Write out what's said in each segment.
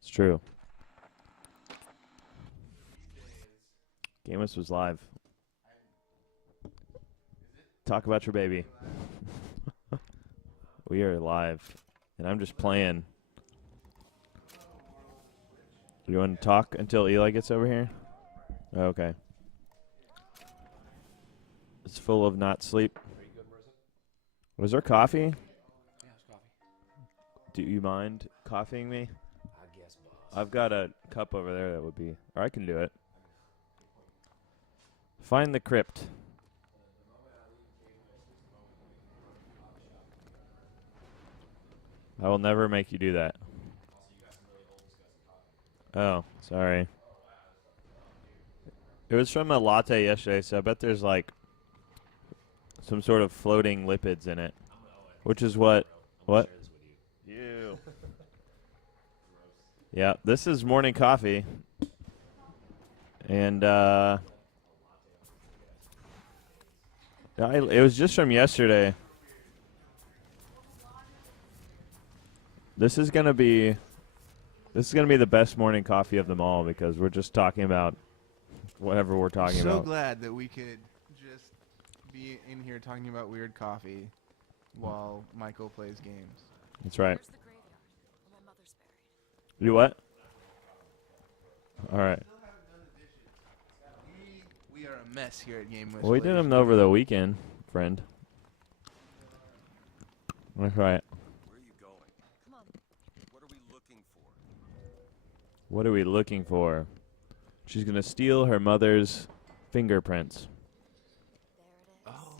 It's true. GameWisp was live. Talk about your baby. We are live, and I'm just playing. You want to talk until Eli gets over here? Okay. It's full of not sleep. Was there coffee? Yeah, it's coffee. Do you mind coffeeing me? I guess, boss. I've got a cup over there that would be, or I can do it. Find the crypt. I will never make you do that. Oh, sorry. It was from a latte yesterday, so I bet there's like some sort of floating lipids in it, which is what? You. Yeah, this is morning coffee, and it was just from yesterday. This is gonna be the best morning coffee of them all because we're just talking about whatever we're talking so about. Glad that we could just be in here talking about weird coffee while Michael plays games. That's right. Where's the graveyard? Where my mother's buried. You what? All right. We are a mess here at GameWisp. Well, we did them over the weekend, friend. That's right. Where are you going? Come on. What are we looking for? What are we looking for? She's going to steal her mother's fingerprints. There it is. Oh,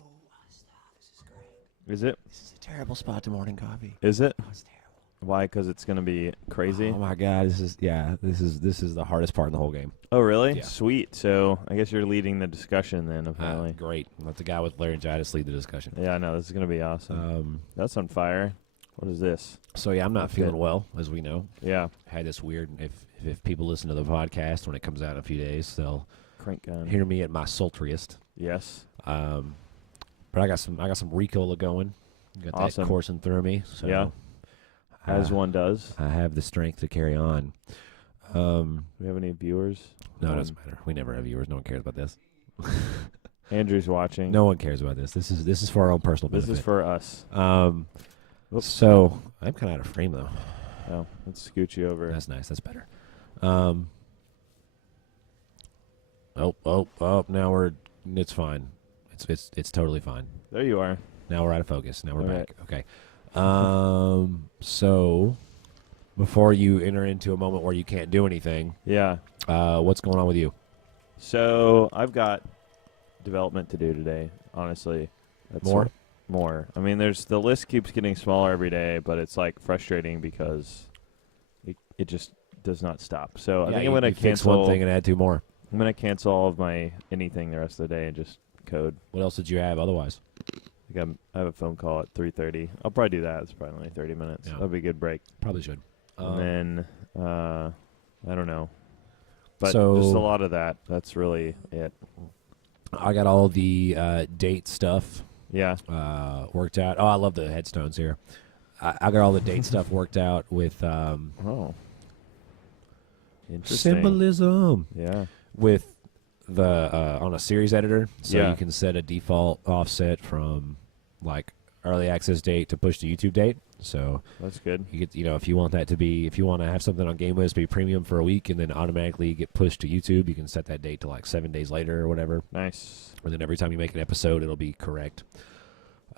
stop. This is great. Is it? This is a terrible spot to morning coffee. Is it? Oh, it's terrible. Why? Because it's going to be crazy? Oh my God, this is the hardest part in the whole game. Oh, really? Yeah. Sweet. So I guess you're leading the discussion then, apparently. Great. Let the guy with laryngitis lead the discussion. Yeah, I know. This is going to be awesome. That's on fire. What is this? So yeah, I'm not That's feeling good. well, as we know. Yeah. I had this weird. If people listen to the podcast when it comes out in a few days, they'll Crank gun. hear me at my sultriest. Yes. But I got some Ricola going. Got Awesome. that coursing through me. So Yeah. As one does. I have the strength to carry on. Do we have any viewers? No, it doesn't matter. We never have viewers. No one cares about this. Andrew's watching. No one cares about this. This is for our own personal This benefit. is for us. Oops. So I'm kind of out of frame though. Oh, let's scoot you over. That's nice. That's better. Oh. Now it's fine. It's totally fine. There you are. Now we're out of focus. Now we're All back. Okay. So before you enter into a moment where you can't do anything, Yeah. what's going on with you? So I've got development to do today, honestly. That's More? More. I mean, the list keeps getting smaller every day, but it's like frustrating because it just does not stop. So I think I'm going to fix cancel one thing and add two more. I'm going to cancel all of my anything the rest of the day and just code. What else did you have otherwise? I have a phone call at 3:30. I'll probably do that. It's probably only 30 minutes. Yeah. That'll be a good break. Probably should. And then I don't know. But So- just a lot of that. That's really it. I got all the date stuff Yeah. worked out. Oh, I love the headstones here. I got all the date stuff worked out with Oh. Interesting. symbolism. Yeah. With the on a series editor, so Yeah. you can set a default offset from like early access date to push to YouTube date. So That's good. you get, if you want to have something on GameWisp be premium for a week and then automatically get pushed to YouTube, you can set that date to like 7 days later or whatever. Nice. And then every time you make an episode, it'll be correct.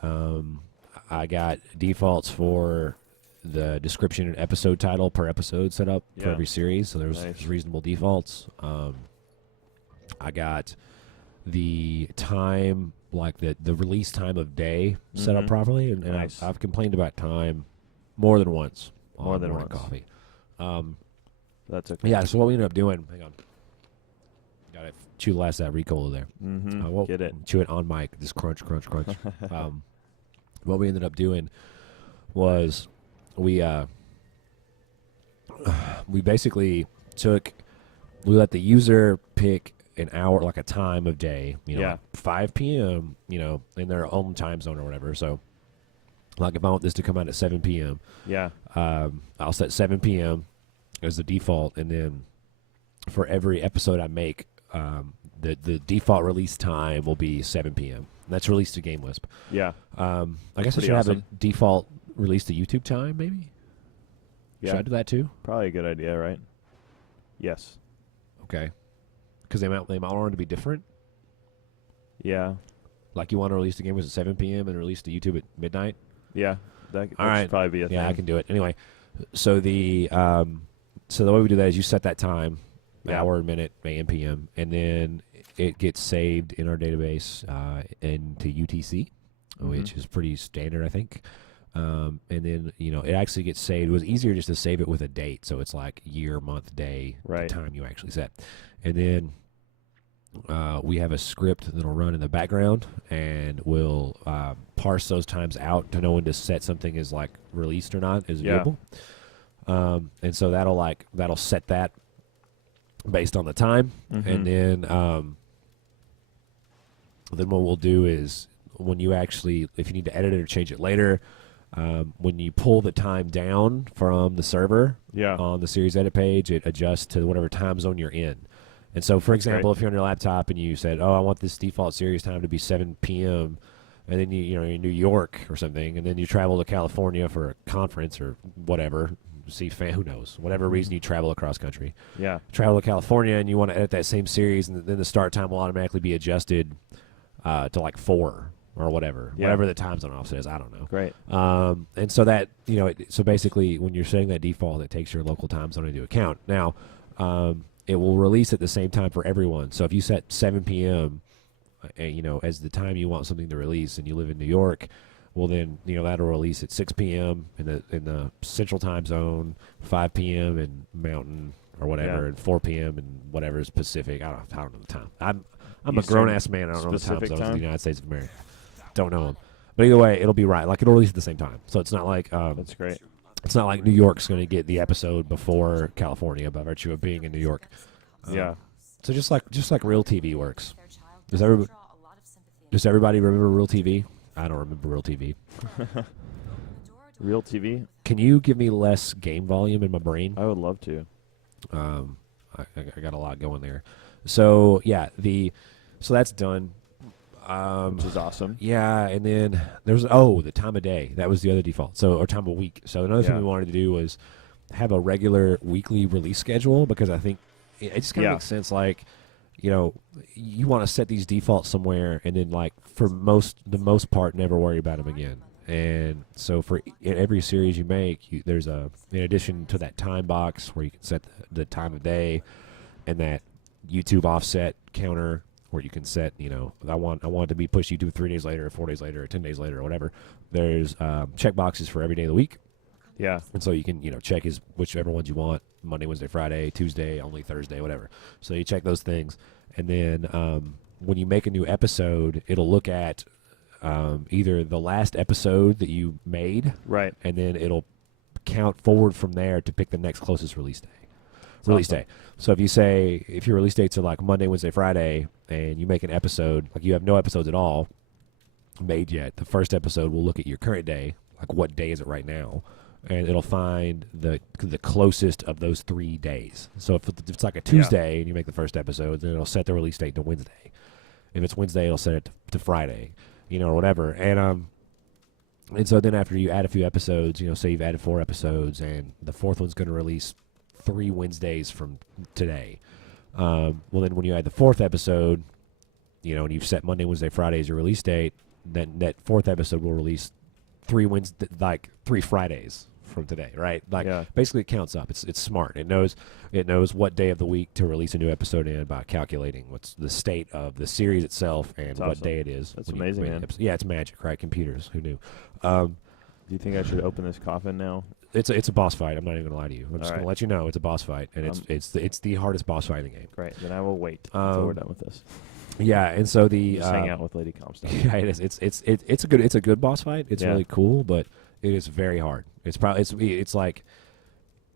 I got defaults for the description and episode title per episode set up for Yeah. every series, so there's Nice. reasonable defaults. I got the time, like the release time of day set up Mhm. properly, and Nice. I've complained about time more than once. More on than Morning once. Coffee. That's okay. Yeah, so what we ended up doing, hang on. Got to chew the last of that Ricola there. Mm-hmm. Get it. Chew it on mic. Just crunch, crunch, crunch. What we ended up doing was we basically we let the user pick an hour, like a time of day, Yeah. like 5 p.m., in their own time zone or whatever. So Like if I want this to come out at 7 p.m., Yeah. I'll set 7 p.m. as the default, and then for every episode I make, the default release time will be 7 p.m. That's released to GameWisp. Yeah. I guess I Pretty should have awesome. a default release to YouTube time, maybe? Yeah. Should I do that too? Probably a good idea, right? Yes. Okay. Because they might want it to be different. Yeah. Like you want to release the game at 7 p.m. and release to YouTube at midnight? Yeah. That All should right. probably be a thing. Yeah, I can do it. Anyway, so the way we do that is you set that time, Yeah. hour, minute, AM, PM, and then it gets saved in our database into UTC, which is pretty standard, I think. And then, it actually gets saved. It was easier just to save it with a date. So it's like year, month, day, Right. the time you actually set. And then we have a script that'll run in the background and we'll parse those times out to know when to set something as like released or not as Yeah. viewable. And so that'll set that based on the time. And then what we'll do is when you actually, if you need to edit it or change it later, when you pull the time down from the server Yeah. on the series edit page, it adjusts to whatever time zone you're in. And so, for example, if you're on your laptop and you said, "Oh, I want this default series time to be 7 p.m.," and then you're in New York or something, and then you travel to California for a conference or whatever, see fan, who knows, whatever reason you travel across country, Yeah. travel to California, and you want to edit that same series, and then the start time will automatically be adjusted to like 4 or whatever, Yeah. whatever the time zone offset is. I don't know. Great. And so that, so basically when you're setting that default, it takes your local time zone into account. Now, it will release at the same time for everyone. So if you set 7 p.m., as the time you want something to release, and you live in New York, well then, that'll release at 6 p.m. in the Central Time Zone, 5 p.m. in Mountain or whatever, Yeah. and 4 p.m. in whatever is Pacific. I don't know the time. I'm a Eastern grown ass man. I don't know the time Specific zones of time? the United States of America. Don't know them. But either way, it'll be right. Like it'll release at the same time. So it's not like That's great. it's not like New York's going to get the episode before California by virtue of being in New York. Yeah. So just like real TV works. Does everybody remember real TV? I don't remember real TV. Real TV? Can you give me less game volume in my brain? I would love to. I got a lot going there. So yeah, so that's done. Which is awesome. Yeah, and then there's the time of day. That was the other default. So or time of week. So another thing Yeah. we wanted to do was have a regular weekly release schedule because I think it just kind of Yeah. makes sense. Like, you want to set these defaults somewhere, and then like for the most part, never worry about them again. And so for every series you make, there's in addition to that time box where you can set the time of day, and that YouTube offset counter where you can set, I want it to be pushed YouTube 3 days later, or 4 days later, or 10 days later, or whatever. There's check boxes for every day of the week. Yeah. And so you can, check whichever ones you want, Monday, Wednesday, Friday, Tuesday, only Thursday, whatever. So you check those things. And then when you make a new episode, it'll look at either the last episode that you made, Right. and then it'll count forward from there to pick the next closest release day. Day. So if your release dates are like Monday, Wednesday, Friday, and you make an episode, like you have no episodes at all made yet, the first episode will look at your current day, like what day is it right now, and it'll find the closest of those 3 days. So if it's like a Tuesday and you make the first episode, then it'll set the release date to Wednesday. If it's Wednesday, it'll set it to Friday, or whatever. And so then after you add a few episodes, say you've added 4 episodes, and the 4th one's going to release 3 Wednesdays from today. Well, then when you add the 4th episode, and you've set Monday, Wednesday, Friday as your release date, then that 4th episode will release 3 Fridays from today, right? Yeah. Basically, it counts up. It's smart. It knows what day of the week to release a new episode in by calculating what's the state of the series itself and That's what awesome. day it is. That's when you amazing, make an man. episode. Yeah, it's magic, right? Computers, who knew? Do you think I should open this coffin now? It's a boss fight. I'm not even gonna lie to you. I'm just All gonna right. let you know it's a boss fight, and it's the hardest boss fight in the game. Great. Then I will wait until we're done with this. Yeah, and so the Just hang out with Lady Comstock. yeah, it is. It's a good boss fight. It's Yeah. really cool, but it is very hard. It's like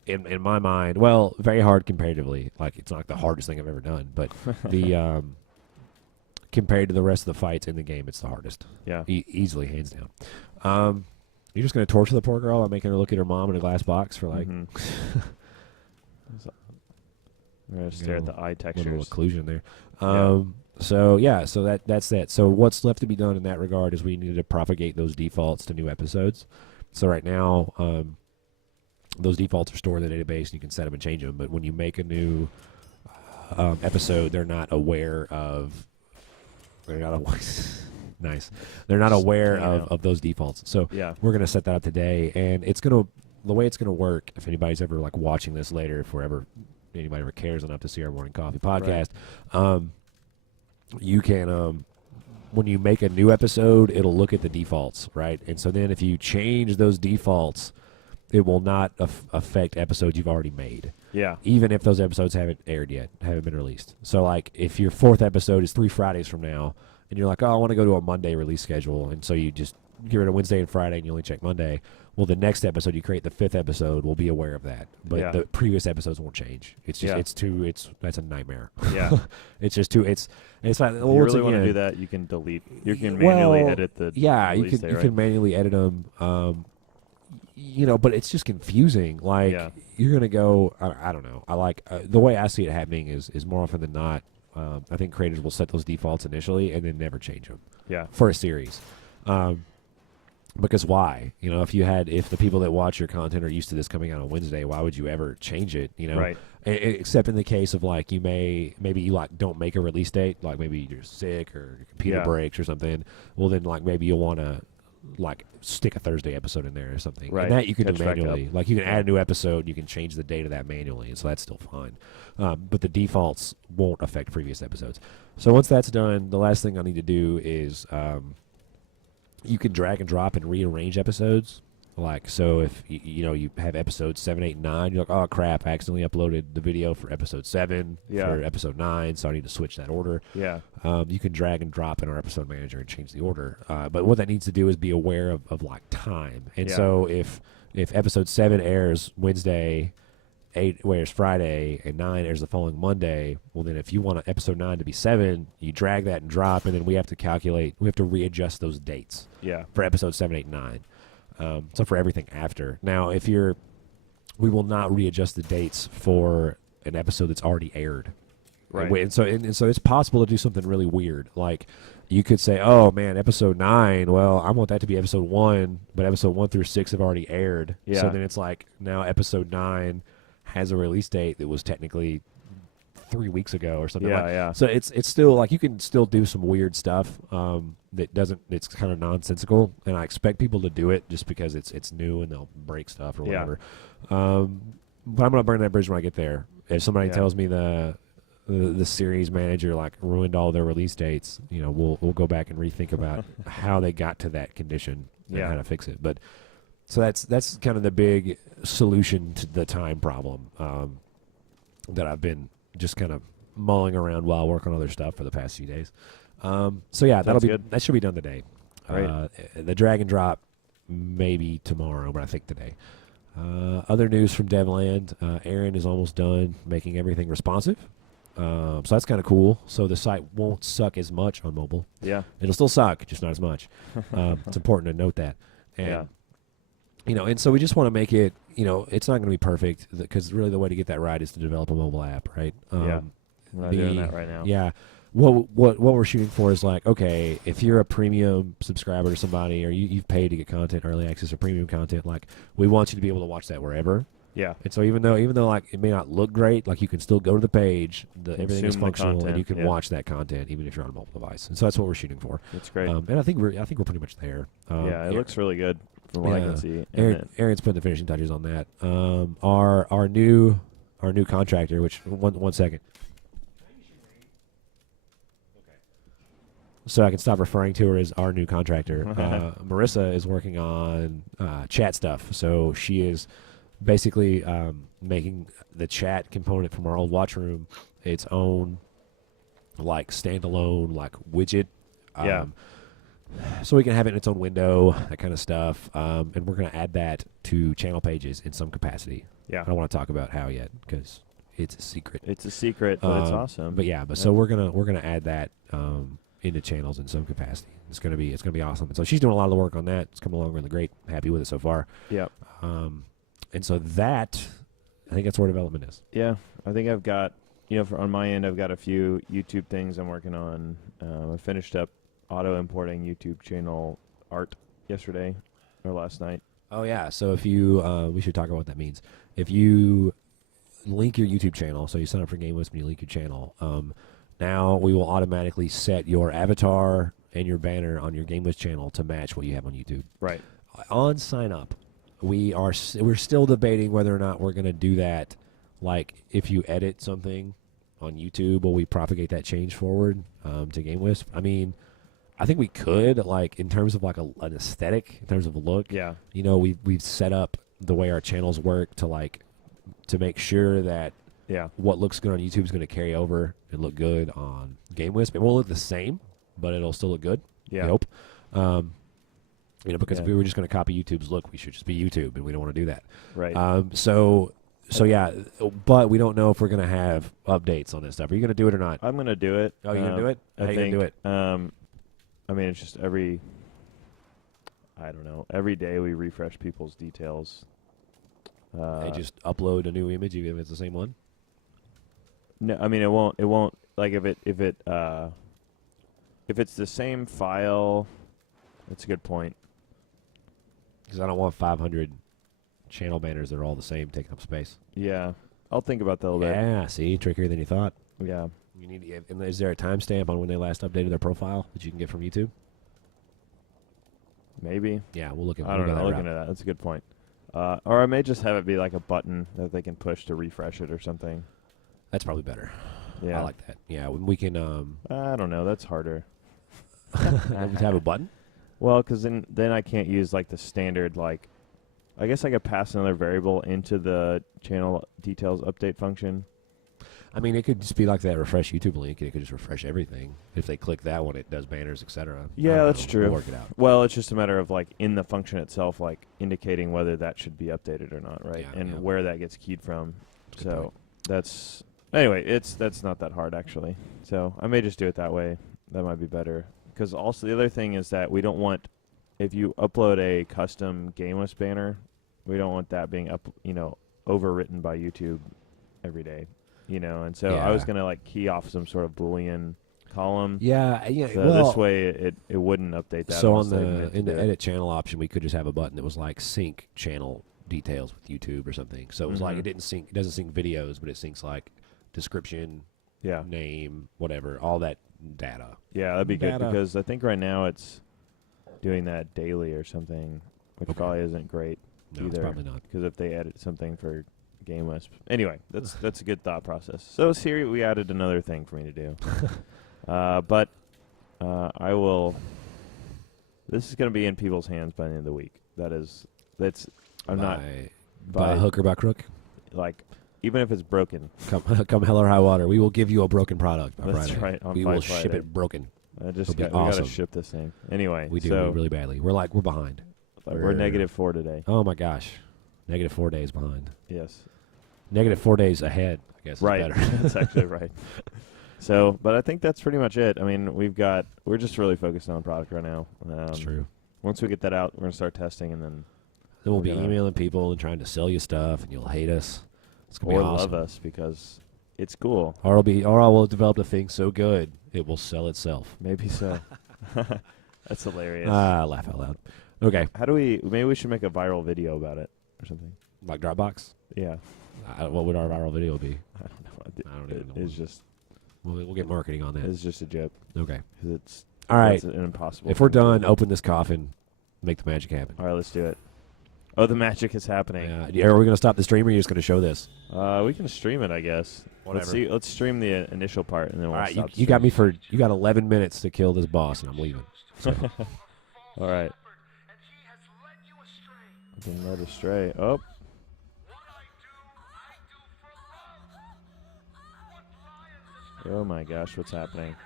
in my mind, well, very hard comparatively. Like it's not like the hardest thing I've ever done, but the compared to the rest of the fights in the game, it's the hardest. Yeah. Easily, hands down. You're just gonna torture the poor girl by making her look at her mom in a glass box for like Mhm. We're gonna stare at the eye a little textures. occlusion there. Yeah. So that's that. So what's left to be done in that regard is we need to propagate those defaults to new episodes. So right now, those defaults are stored in the database, and you can set them and change them. But when you make a new episode, they're not aware of. They're not nice. They're not Just aware hanging out. of those defaults. So Yeah. we're gonna set that up today, and it's gonna the way it's gonna work. If anybody's ever like watching this later, if anybody ever cares enough to see our morning coffee podcast, you can when you make a new episode, it'll look at the defaults, right? And so then if you change those defaults, it will not affect episodes you've already made, Yeah. even if those episodes haven't aired yet, haven't been released. So like if your 4th episode is 3 Fridays from now, and you're like, oh, I want to go to a Monday release schedule, and so you just get rid of Wednesday and Friday, and you only check Monday. Well, the next episode you create, the 5th episode, will be aware of that, but Yeah. the previous episodes won't change. It's just Yeah. that's a nightmare. Yeah. It's just too it's like If well, you once really want to again, do that, you can delete. You can manually well, edit the. yeah, you release can day, right? manually edit them. But it's just confusing. Like Yeah. you're gonna go. I don't know. I like the way I see it happening is more often than not. I think creators will set those defaults initially and then never change them Yeah. for a series. Because why? If the people that watch your content are used to this coming out on Wednesday, why would you ever change it? Right. Except in the case of like maybe you like don't make a release date, like maybe you're sick or your computer Yeah. breaks or something. Well, then like maybe you'll want to like stick a Thursday episode in there or something. Right. And that you can Catch do back manually. up. Like you can Yeah. add a new episode, you can change the date of that manually, and so that's still fine. But the defaults won't affect previous episodes. So once that's done, the last thing I need to do is you can drag and drop and rearrange episodes. Like, so if you have episodes 7, 8, and 9, you're like, oh crap, I accidentally uploaded the video for episode 7 Yeah. for episode 9, so I need to switch that order. Yeah. You can drag and drop in our episode manager and change the order. But what that needs to do is be aware of like time. And Yeah. so if episode 7 airs Wednesday, 8 airs Friday, and 9 airs the following Monday, well then if you want episode 9 to be 7, you drag that and drop, and then we have to readjust those dates Yeah. for episode 7, 8, and 9. So for everything after. Now, we will not readjust the dates for an episode that's already aired. Right. And so it's possible to do something really weird. Like you could say, oh man, episode 9, well, I want that to be episode 1, but episode 1 through 6 have already aired. Yeah. So then it's like now episode 9 has a release date that was technically 3 weeks ago or something. Yeah. Like, Yeah. so it's still like you can still do some weird stuff it's kind of nonsensical, and I expect people to do it just because it's new and they'll break stuff or Yeah. whatever. But I'm gonna burn that bridge when I get there. If somebody Yeah. tells me the series manager like ruined all their release dates, we'll go back and rethink about how they got to that condition and Yeah. how to fix it. But so that's kind of the big solution to the time problem that I've been just kind of mulling around while working on other stuff for the past few days. So yeah, Sounds good. that should be done today. Great. The drag and drop maybe tomorrow, but I think today. Other news from Devland, Aaron is almost done making everything responsive. So that's kind of cool. So the site won't suck as much on mobile. Yeah. It'll still suck, just not as much. It's important to note that. And, Yeah. and so we just want to make it, it's not going to be perfect because really the way to get that right is to develop a mobile app, right? Yeah. I'm not doing that right now. Yeah. What we're shooting for is like, okay, if you're a premium subscriber to somebody or you've paid to get content, early access or premium content, like we want you to be able to watch that wherever. Yeah. And so even though like it may not look great, like you can still go to the page, everything is Consume the functional, and content, you can yeah. watch that content even if you're on a mobile device. And so that's what we're shooting for. It's great. And I think we're pretty much there. Yeah. It looks really good from what I yeah. can see. And Aaron's putting the finishing touches on that. Our new contractor, which one second. So I can stop referring to her as our new contractor. Marissa is working on chat stuff. So she is basically making the chat component from our old watch room its own like standalone like widget. Yeah. So we can have it in its own window, that kind of stuff. And we're going to add that to channel pages in some capacity. Yeah. I don't want to talk about how yet because it's a secret. It's a secret, but it's awesome. But yeah, so we're gonna add that into channels in some capacity. It's gonna be awesome. And so she's doing a lot of the work on that. It's coming along really great. Happy with it so far. Yep. And so that, I think that's where development is. Yeah, I think I've got, on my end, I've got a few YouTube things I'm working on. I finished up auto-importing YouTube channel art yesterday or last night. Oh yeah. So if you, we should talk about what that means. If you link your YouTube channel, so you sign up for GameWisp and you link your channel, now we will automatically set your avatar and your banner on your GameWisp channel to match what you have on YouTube. Right. On sign up, we're still debating whether or not we're going to do that. Like if you edit something on YouTube, will we propagate that change forward to GameWisp? I mean, I think we could, like in terms of like an aesthetic, in terms of a look. Yeah. We've set up the way our channels work to make sure that Yeah. what looks good on YouTube is going to carry over and look good on GameWisp. It won't look the same, but it'll still look good. Yeah. I hope. Because Yeah. if we were just going to copy YouTube's look, we should just be YouTube, and we don't want to do that. Right. So yeah, but we don't know if we're going to have updates on this stuff. Are you going to do it or not? I'm going to do it. Oh, you're going to do it? How I you going think, to do it? I mean, it's just every day we refresh people's details. They just upload a new image, even if it's the same one? No, I mean, it won't, like, if it's the same file, that's a good point. Because I don't want 500 channel banners that are all the same taking up space. Yeah. I'll think about that a little Yeah, see? Trickier than you thought. bit. Yeah. You need to, and is there a timestamp on when they last updated their profile that you can get from YouTube? Maybe. Yeah, we'll look at I don't know. I'll look route. into that. That's a good point. Or I may just have it be like a button that they can push to refresh it or something. That's probably better. Yeah. I like that. Yeah, when we can I don't know. That's harder. have a button. Well, because then I can't use like the standard, like, I guess I could pass another variable into the channel details update function. I mean, it could just be like that refresh YouTube link, and it could just refresh everything. If they click that one, it does banners, etc. Yeah, that's true. We'll work it out. Well, it's just a matter of like in the function itself, like indicating whether that should be updated or not, right? Yeah, and yeah. where that gets keyed from. Good So point. that's anyway. That's not that hard actually. So I may just do it that way. That might be better. Because also the other thing is that we don't want, if you upload a custom GameWisp banner, we don't want that being overwritten by YouTube every day. And so I was Yeah. gonna like key off some sort of Boolean column. Yeah. So this way it wouldn't update that. So unless they meant to in the do it. edit channel option, we could just have a button that was like sync channel details with YouTube or something. So it was like Mhm. it doesn't sync videos, but it syncs like description, Yeah. name, whatever, all that data. Yeah, that'd be good Data. because I think right now it's doing that daily or something, which Okay. probably isn't great No, it's either. probably not. Because if they edit something for GameWisp, anyway, that's a good thought process. So Siri, we added another thing for me to do, but I will. This is going to be in people's hands by the end of the week. I'm not by hook or by crook. like, even if it's broken. Come hell or high water, we will give you a broken product by That's Friday. right. On We will Friday. ship it broken. We It'll be gotta awesome. ship this thing anyway. We do so really badly. We're behind. we're -4 today. Oh my gosh, -4 days behind. Yes. -4 days ahead. I guess is Right. better. That's actually right. So, but I think that's pretty much it. I mean, we're just really focused on product right now. That's true. Once we get that out, we're gonna start testing, and then Then we'll we're be gonna- emailing people and trying to sell you stuff, and you'll hate us. It's gonna or be awesome. love us because it's cool. Or I will develop a thing so good it will sell itself. Maybe so. That's hilarious. Laugh out loud. Okay, How do we? Maybe we should make a viral video about it or something. like Dropbox. Yeah. What would our viral video be? I don't know. I don't even know. It's just We'll get marketing on that. it's just a joke Okay. 'cause it's All right. it's an impossible. If we're thing to done, do. open this coffin, make the magic happen. All right, let's do it. Oh, the magic is happening. Are we going to stop the stream, or are you just going to show this? We can stream it, I guess. Whatever. Let's see. Let's stream the initial part, and then we'll All right, stop. you got me for 11 minutes to kill this boss, and I'm leaving. So, All right. I've been led astray. Oh. Oh my gosh, what's happening?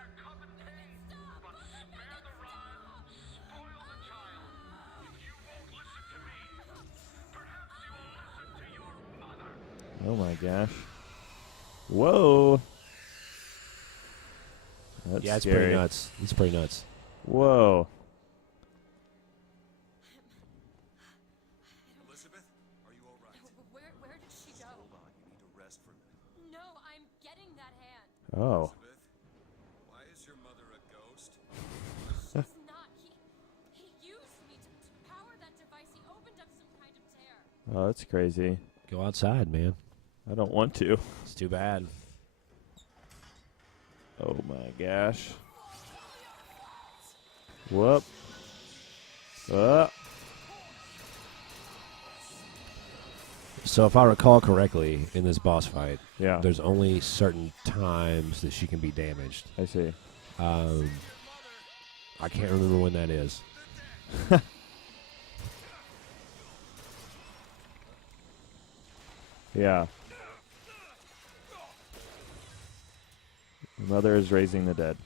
Oh my gosh. Whoa. That's Yeah, it's scary. pretty nuts. It's pretty nuts. Whoa. Elizabeth, are you all right? Where did she go? Hold on, you need to rest for a minute. No, I'm getting that hand. Oh. Elizabeth, why is your mother a ghost? She's not. He used me to power that device. He opened up some kind of tear. Oh, that's crazy. Go outside, man. I don't want to. It's too bad. Oh my gosh. Whoop. So if I recall correctly, in this boss fight, Yeah, there's only certain times that she can be damaged. I see. I can't remember when that is. Yeah. Your mother is raising the dead.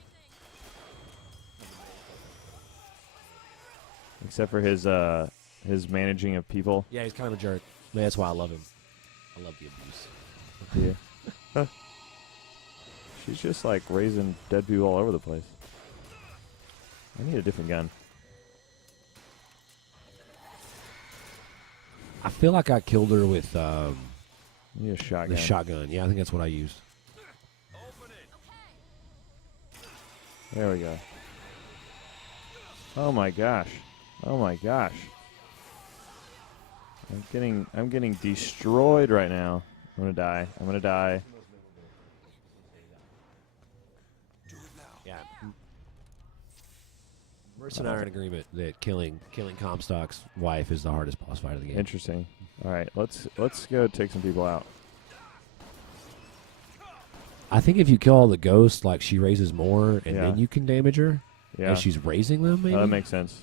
Except for his managing of people. Yeah, he's kind of a jerk. Man, that's why I love him. I love the abuse. Yeah. She's just like raising dead people all over the place. I need a different gun. I feel like I killed her with I need a shotgun. the shotgun. Yeah, I think that's what I used. There we go. Oh my gosh. Oh my gosh. I'm getting destroyed right now. I'm gonna die. I'm gonna die. Yeah. Marissa and I are in agreement that killing Comstock's wife is the hardest boss fight of the game. Interesting. All right, let's go take some people out. I think if you kill all the ghosts, like she raises more, and Yeah. then you can damage her. Yeah, And she's raising them, maybe. that makes sense.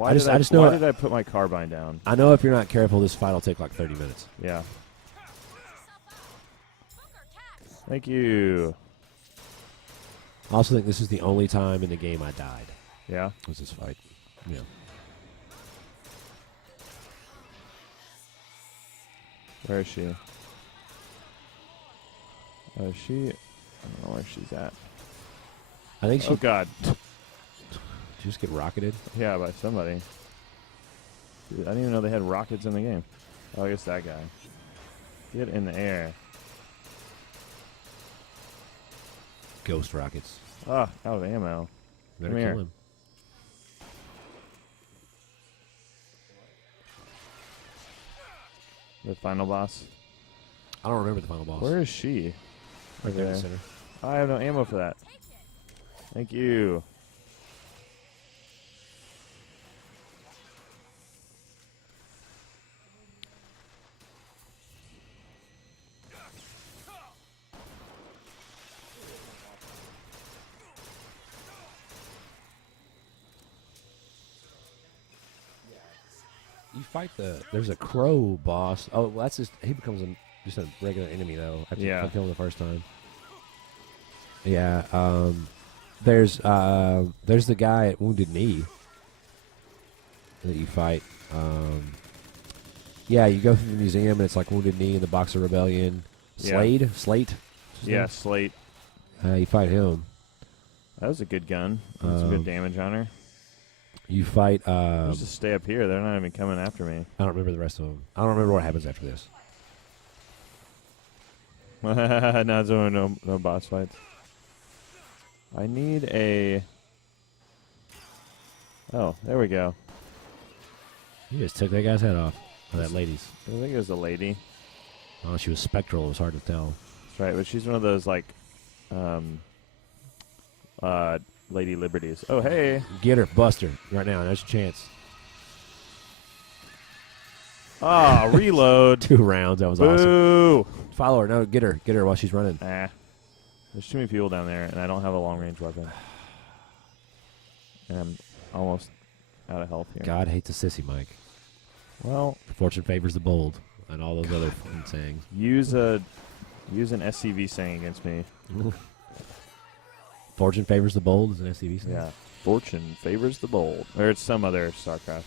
I just know why it- did I put my carbine down? I know if you're not careful, this fight will take like 30 minutes. Yeah. Thank you. I also think this is the only time in the game I died. Yeah. Was this fight? Yeah. Where is she? She? I don't know where she's at. I think she Oh God. Did you just get rocketed. Yeah, by somebody. Dude, I didn't even know they had rockets in the game. Oh, I guess that guy. Get in the air. Ghost rockets. Ah, out of ammo. Better Come kill here. him. The final boss. I don't remember the final boss. Where is she? Right there in the Okay. center. I have no ammo for that. Thank you. You fight there's a crow boss. Oh, well, that's just he becomes just a regular enemy though. After Yeah. you kill him the first time. Yeah. There's the guy at Wounded Knee that you fight. Yeah, you go through the museum and it's like Wounded Knee and the Boxer Rebellion. Yeah. Slate. Yeah, Slate. You fight him. That was a good gun. Did some good Um, damage on her. You fight. Let's just stay up here. They're not even coming after me. I don't remember the rest of them. I don't remember what happens after this. No boss fights. I need a... Oh, there we go. You just took that guy's head off. Or that lady's. I think it was a lady. Oh, she was spectral. It was hard to tell. That's right, but she's one of those, like, Lady Liberties. Oh, hey. Get her, bust her right now. There's your chance. Ah, reload. 2 rounds. That was awesome. Boo. Follow her. No, get her while she's running. Ah. There's too many people down there, and I don't have a long-range weapon. And I'm almost out of health here. God hates a sissy, Mike. Well, Fortune favors the bold, and all those other fucking sayings. use an SCV saying against me. Fortune favors the bold is an SCV saying? Yeah. Fortune favors the bold. Or it's some other StarCraft.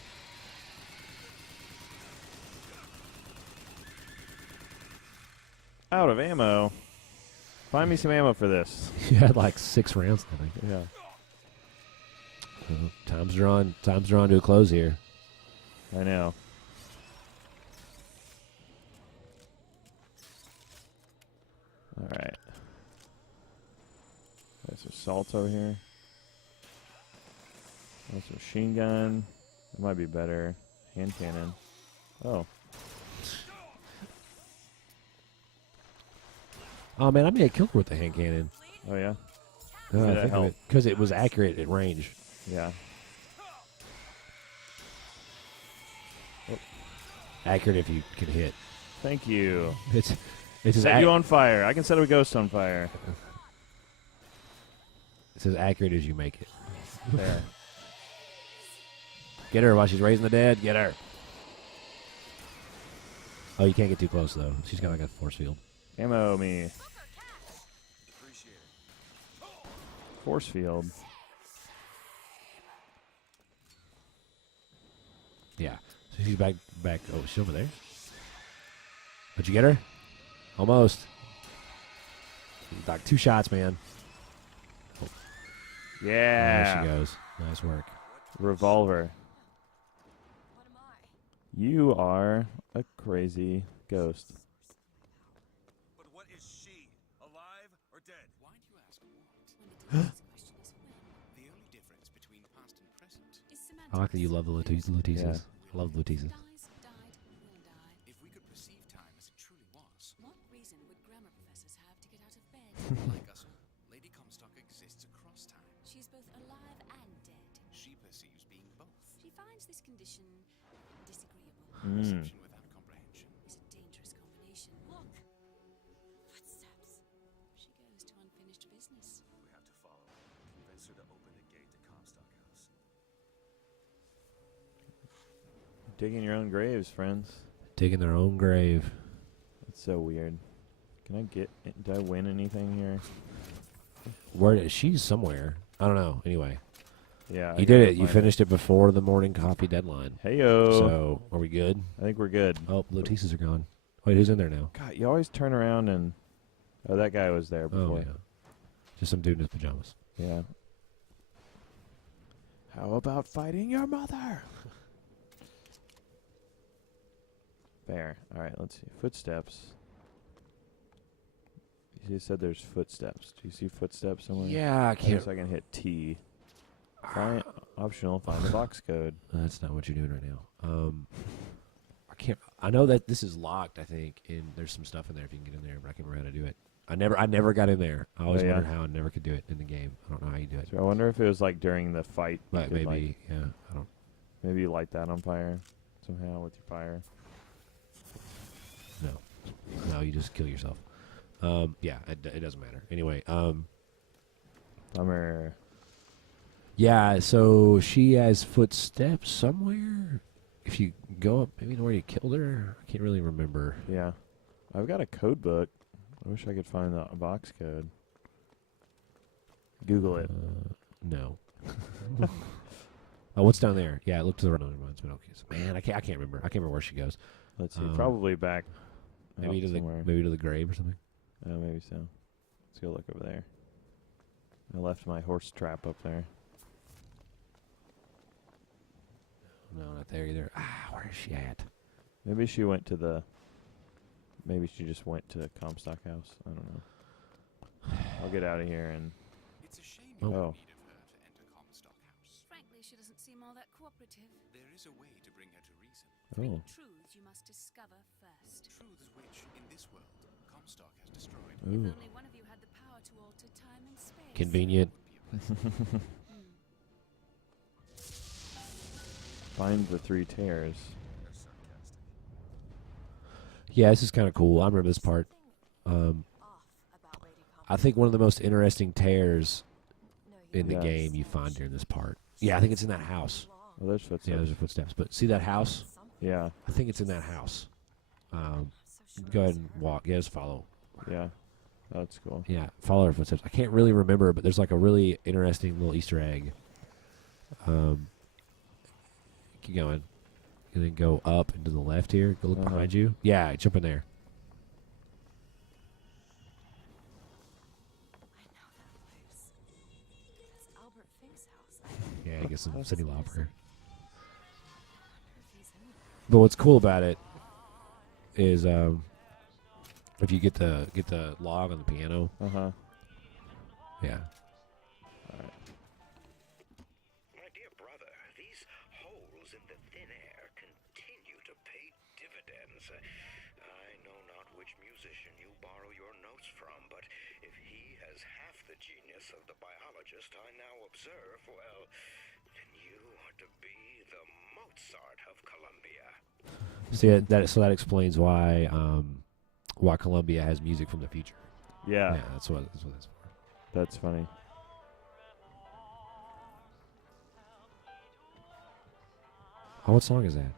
Out of ammo. Find me some ammo for this. You had like 6 rounds, I think. Yeah. Time's drawing to a close here. I know. All right. There's assaults over here. There's a machine gun. That might be better. Hand cannon. Oh. Oh man, I made a kill with the hand cannon. Oh yeah. No, Yeah, I that think helped. because it was accurate at range. Yeah. Accurate if you can hit. Thank you. It's as Set you on fire. I can set a ghost on fire. it's as accurate as you make it. There. Get her while she's raising the dead. Get her. Oh, you can't get too close though. She's got like a force field. Ammo me. Appreciate it. Force field. Yeah. So she's back. Oh, she's over there. Did you get her? Almost. Like 2 shots, man. Yeah. There she goes. Nice work. Revolver. What am I? You are a crazy ghost. But what is she? Alive or dead? Why do you ask what? When the disease question is when. The only difference between past and present. Is I like that you love the Lutises. Yeah. I love the Lutises. Dies, died, will die. If we could perceive time as it truly was, What reason would grammar professors have to get out of bed? like us all, Lady Comstock exists across time. She's both alive and dead. She perceives being both. She finds this condition disagreeable. Perception without comprehension. Is a dangerous combination. Look! Footsteps. She goes to unfinished business. We have to follow her. Convince her to open the gate to Comstock House. Digging your own graves, friends. Digging their own grave. That's so weird. Can I get... Did I win anything here? Where is she's somewhere? I don't know. Anyway, Yeah. you did it. You finished it before the morning coffee deadline. Heyo. So, are we good? I think we're good. Oh, Lutises are gone. Wait, who's in there now? God, you always turn around and... Oh, that guy was there Oh, before. yeah. Just some dude in his pajamas. Yeah. How about fighting your mother? Fair. All right, let's see. Footsteps. You said there's footsteps. Do you see footsteps somewhere? Yeah, I I can't. guess I can hit T. Find, optional, find the box code. That's not what you're doing right now. I can't. I know that this is locked. I think, and there's some stuff in there if you can get in there, but I can't remember how to do it. I never got in there. I always Oh, yeah? wondered how I never could do it in the game. I don't know how you do it. So I wonder if it was like during the fight. you But could, maybe, like, yeah. I don't. maybe you light that on fire somehow with your fire. No, you just kill yourself. Yeah, it doesn't matter. Anyway, Bummer. yeah. So she has footsteps somewhere. If you go up, maybe to where you killed her. I can't really remember. Yeah. I've got a code book. I wish I could find the box code. Google it. No. Oh, what's down there? Yeah, look to the right. No, never mind. It's been okay. So, man, I can't remember. I can't remember where she goes. Let's see. Um, Probably back. Maybe out to the somewhere. maybe to the grave or something. Oh, maybe so. Let's go look over there. I left my horse trap up there. No, not there either. Where is she at? Maybe she went to the... Maybe she just went to Comstock House. I don't know. I'll get out of here and... It's a shame Oh. you Oh. need of her to enter Comstock House. Frankly, she doesn't seem all that cooperative. There is a way to bring her to reason. Oh. Truths you must discover first. Truths which, in this world, Comstock has destroyed. Ooh. If only one of you had the power to alter time and space. Convenient. Find the 3 tears. They're sarcastic. Yeah, this is kind of cool. I remember this part. Off about Lady I think one of the most interesting tears No, you in the Yes. game you find during this part. Yeah, I think it's in that house. Oh, there's footsteps. Yeah, there's footsteps. But see that house? Yeah. I think it's in that house. Go ahead and walk. Yeah, just follow. Yeah. That's cool. Yeah, follow her footsteps. I can't really remember, but there's like a really interesting little Easter egg. Keep going. And then go up and to the left here. Go look Uh-huh. behind you. Yeah, jump in there. get some Cyndi Lauper. But what's cool about it is if you get the log on the piano, Uh-huh. yeah. My dear brother, these holes in the thin air continue to pay dividends. I know not which musician you borrow your notes from, but if he has half the genius of the biologist I now observe, well, then you are to be the Mozart of Columbia. See that explains why Columbia has music from the future. Yeah. That's what it's for. That's funny. Oh, what song is that?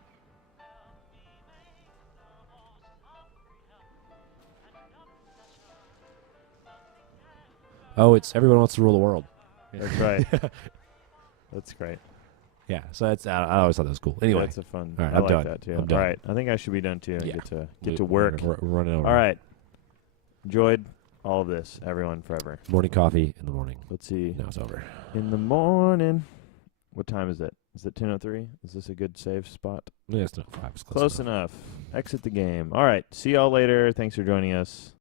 Oh, it's Everyone Wants to Rule the World. That's right. That's great. Yeah, so that's I always thought that was cool. Anyway, That's a fun. all right, I I'm like done. that too. I'm done. All right. I think I should be done too. Yeah. Get to work. We're running over. All right. Enjoyed all of this, everyone, forever. Morning coffee in the morning. Let's see. Now it's over. In the morning. What time is it? Is it 10:03? Is this a good save spot? Yeah, it's not 5. It's Close enough. Exit the game. All right. See y'all later. Thanks for joining us.